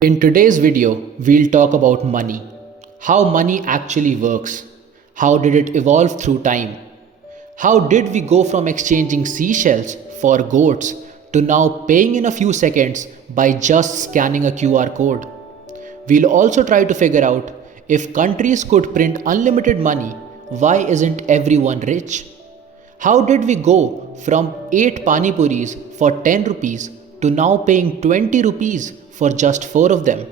In today's video, we'll talk about money. How money actually works. How did it evolve through time? How did we go from exchanging seashells for goats to now paying in a few seconds by just scanning a QR code? We'll also try to figure out if countries could print unlimited money, why isn't everyone rich? How did we go from 8 pani puris for 10 rupees to now paying 20 rupees for just 4 of them?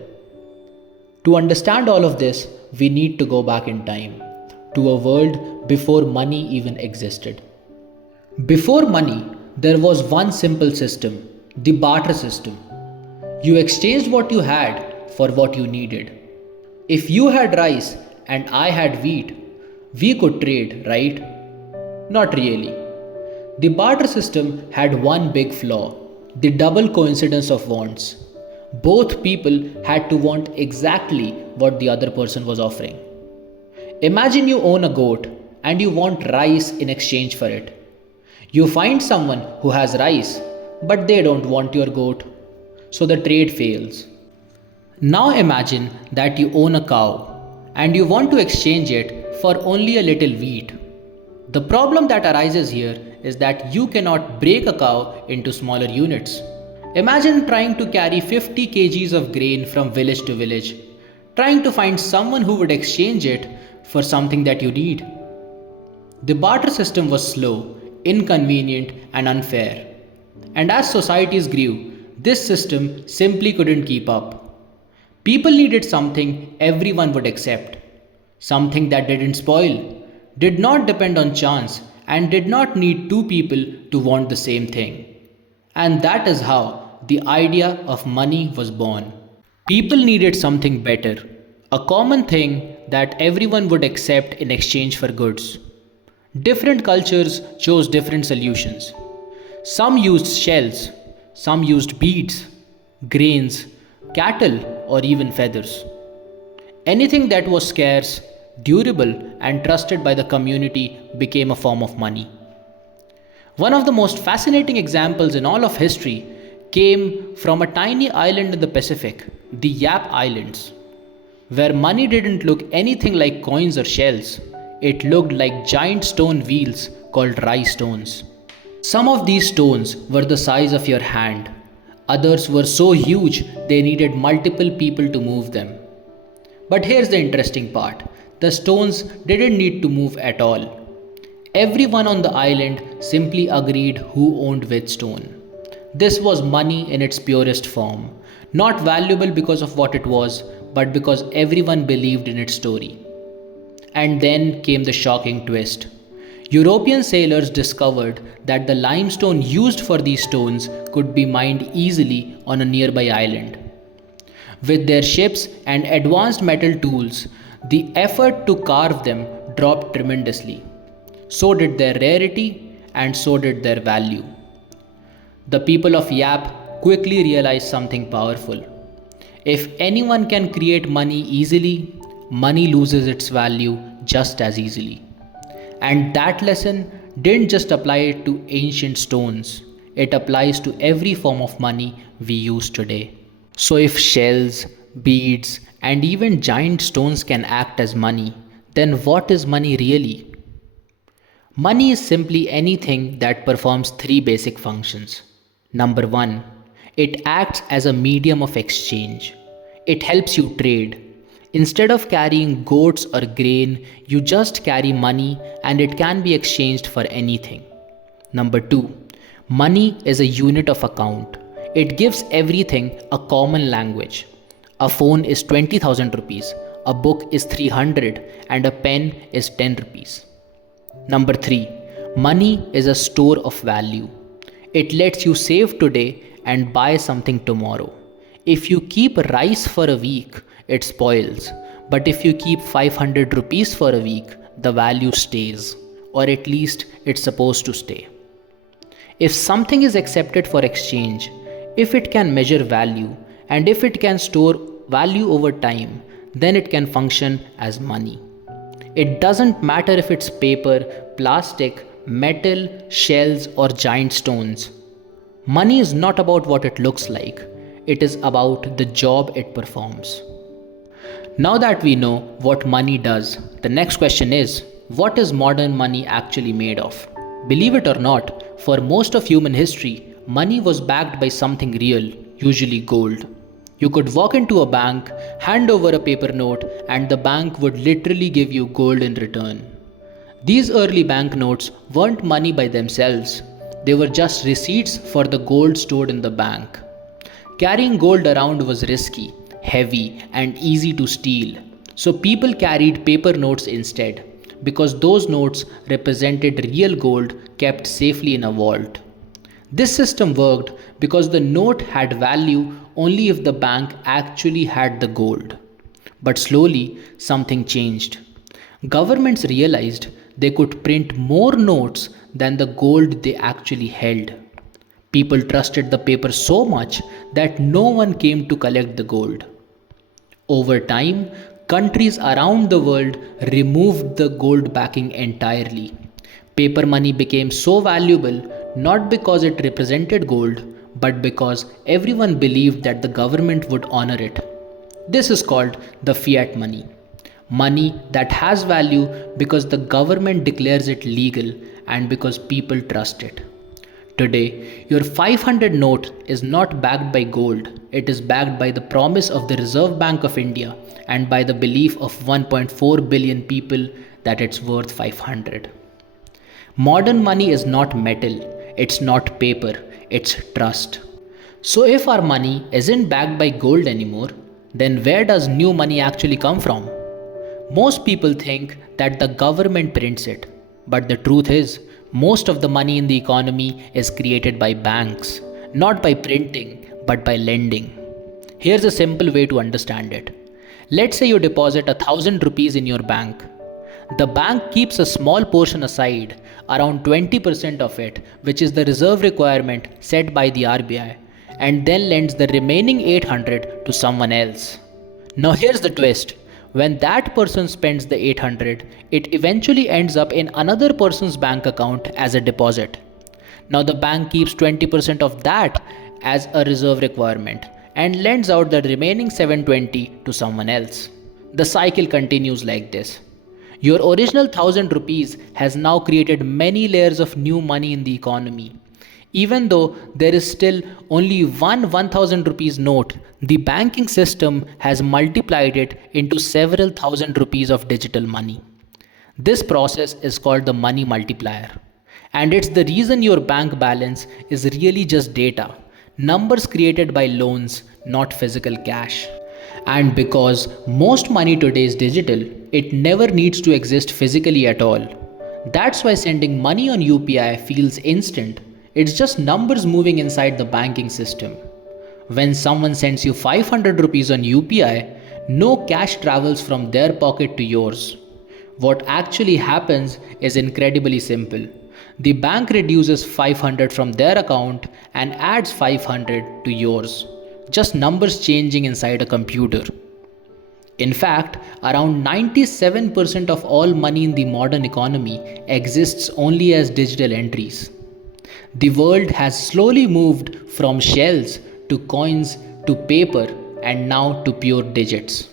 To understand all of this, we need to go back in time to a world before money even existed. Before money, there was one simple system, the barter system. You exchanged what you had for what you needed. If you had rice and I had wheat, we could trade, right? Not really. The barter system had one big flaw, the double coincidence of wants. Both people had to want exactly what the other person was offering. Imagine you own a goat and you want rice in exchange for it. You find someone who has rice, but they don't want your goat, so the trade fails. Now imagine that you own a cow and you want to exchange it for only a little wheat. The problem that arises here is that you cannot break a cow into smaller units. Imagine trying to carry 50 kgs of grain from village to village, trying to find someone who would exchange it for something that you need. The barter system was slow, inconvenient, and unfair. And as societies grew, this system simply couldn't keep up. People needed something everyone would accept, something that didn't spoil, did not depend on chance, and did not need two people to want the same thing. And that is how the idea of money was born. People needed something better, a common thing that everyone would accept in exchange for goods. Different cultures chose different solutions. Some used shells, some used beads, grains, cattle, or even feathers. Anything that was scarce, durable, and trusted by the community became a form of money. One of the most fascinating examples in all of history came from a tiny island in the Pacific, the Yap Islands, where money didn't look anything like coins or shells. It looked like giant stone wheels called rice stones. Some of these stones were the size of your hand. Others were so huge they needed multiple people to move them. But here's the interesting part. The stones didn't need to move at all. Everyone on the island simply agreed who owned which stone. This was money in its purest form, not valuable because of what it was, but because everyone believed in its story. And then came the shocking twist. European sailors discovered that the limestone used for these stones could be mined easily on a nearby island. With their ships and advanced metal tools, the effort to carve them dropped tremendously. So did their rarity, and so did their value. The people of Yap quickly realized something powerful. If anyone can create money easily, money loses its value just as easily. And that lesson didn't just apply to ancient stones, it applies to every form of money we use today. So if shells, beads, and even giant stones can act as money, then what is money really? Money is simply anything that performs three basic functions. Number one, it acts as a medium of exchange. It helps you trade. Instead of carrying goats or grain, you just carry money and it can be exchanged for anything. Number two, money is a unit of account. It gives everything a common language. A phone is 20,000 rupees, a book is 300, and a pen is 10 rupees. Number three, money is a store of value. It lets you save today and buy something tomorrow. If you keep rice for a week, it spoils. But if you keep 500 rupees for a week, the value stays, or at least it's supposed to stay. If something is accepted for exchange, if it can measure value, and if it can store value over time, then it can function as money. It doesn't matter if it's paper, plastic, metal, shells, or giant stones. Money is not about what it looks like. it is about the job it performs. Now that we know what money does, the next question is, what is modern money actually made of? Believe it or not, for most of human history, money was backed by something real, usually gold. You could walk into a bank, hand over a paper note, and the bank would literally give you gold in return. These early banknotes weren't money by themselves, they were just receipts for the gold stored in the bank. Carrying gold around was risky, heavy, and easy to steal, so people carried paper notes instead, because those notes represented real gold kept safely in a vault. This system worked because the note had value only if the bank actually had the gold. But slowly, something changed. Governments realized they could print more notes than the gold they actually held. People trusted the paper so much that no one came to collect the gold. Over time, countries around the world removed the gold backing entirely. Paper money became so valuable not because it represented gold, but because everyone believed that the government would honor it. This is called the fiat money. Money that has value because the government declares it legal and because people trust it. Today, your 500 note is not backed by gold, it is backed by the promise of the Reserve Bank of India and by the belief of 1.4 billion people that it's worth 500. Modern money is not metal, it's not paper, it's trust. So, if our money isn't backed by gold anymore, then where does new money actually come from? Most people think that the government prints it, but the truth is, most of the money in the economy is created by banks, not by printing, but by lending. Here's a simple way to understand it. Let's say you deposit 1,000 rupees in your bank. The bank keeps a small portion aside, around 20% of it, which is the reserve requirement set by the RBI, and then lends the remaining 800 to someone else. Now here's the twist. When that person spends the 800, it eventually ends up in another person's bank account as a deposit. Now the bank keeps 20% of that as a reserve requirement and lends out the remaining 720 to someone else. The cycle continues like this. Your original 1,000 rupees has now created many layers of new money in the economy. Even though there is still only one 1,000 rupees note, the banking system has multiplied it into several thousand rupees of digital money. This process is called the money multiplier. And it's the reason your bank balance is really just data, numbers created by loans, not physical cash. And because most money today is digital, it never needs to exist physically at all. That's why sending money on UPI feels instant. It's just numbers moving inside the banking system. When someone sends you 500 rupees on UPI, no cash travels from their pocket to yours. What actually happens is incredibly simple. The bank reduces 500 from their account and adds 500 to yours. Just numbers changing inside a computer. In fact, around 97% of all money in the modern economy exists only as digital entries. The world has slowly moved from shells to coins to paper and now to pure digits.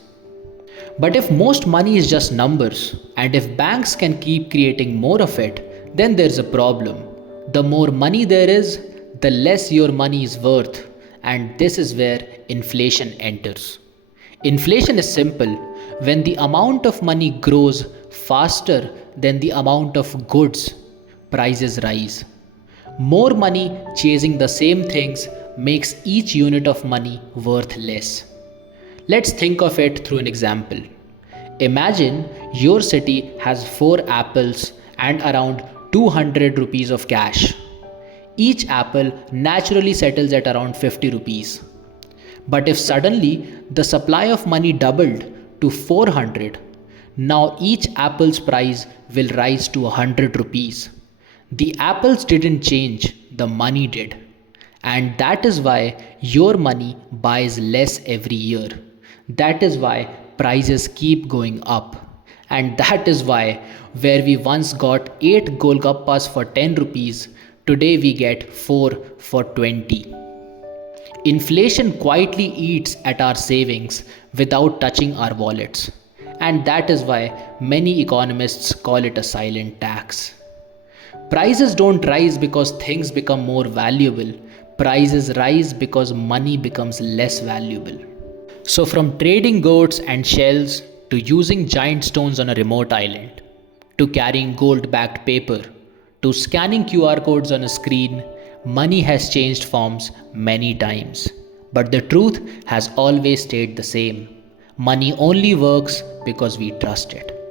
But if most money is just numbers and if banks can keep creating more of it, then there's a problem. The more money there is, the less your money is worth, and this is where inflation enters. Inflation is simple. When the amount of money grows faster than the amount of goods, prices rise. More money chasing the same things makes each unit of money worth less. Let's think of it through an example. Imagine your city has 4 apples and around 200 rupees of cash. Each apple naturally settles at around 50 rupees. But if suddenly the supply of money doubled to 400, now each apple's price will rise to 100 rupees. The apples didn't change, the money did. And that is why your money buys less every year. That is why prices keep going up. And that is why where we once got 8 Golgappas for 10 rupees, today we get 4 for 20. Inflation quietly eats at our savings without touching our wallets. And that is why many economists call it a silent tax. Prices don't rise because things become more valuable. Prices rise because money becomes less valuable. So, from trading goats and shells to using giant stones on a remote island, to carrying gold backed paper, to scanning QR codes on a screen, money has changed forms many times. But the truth has always stayed the same. Money only works because we trust it.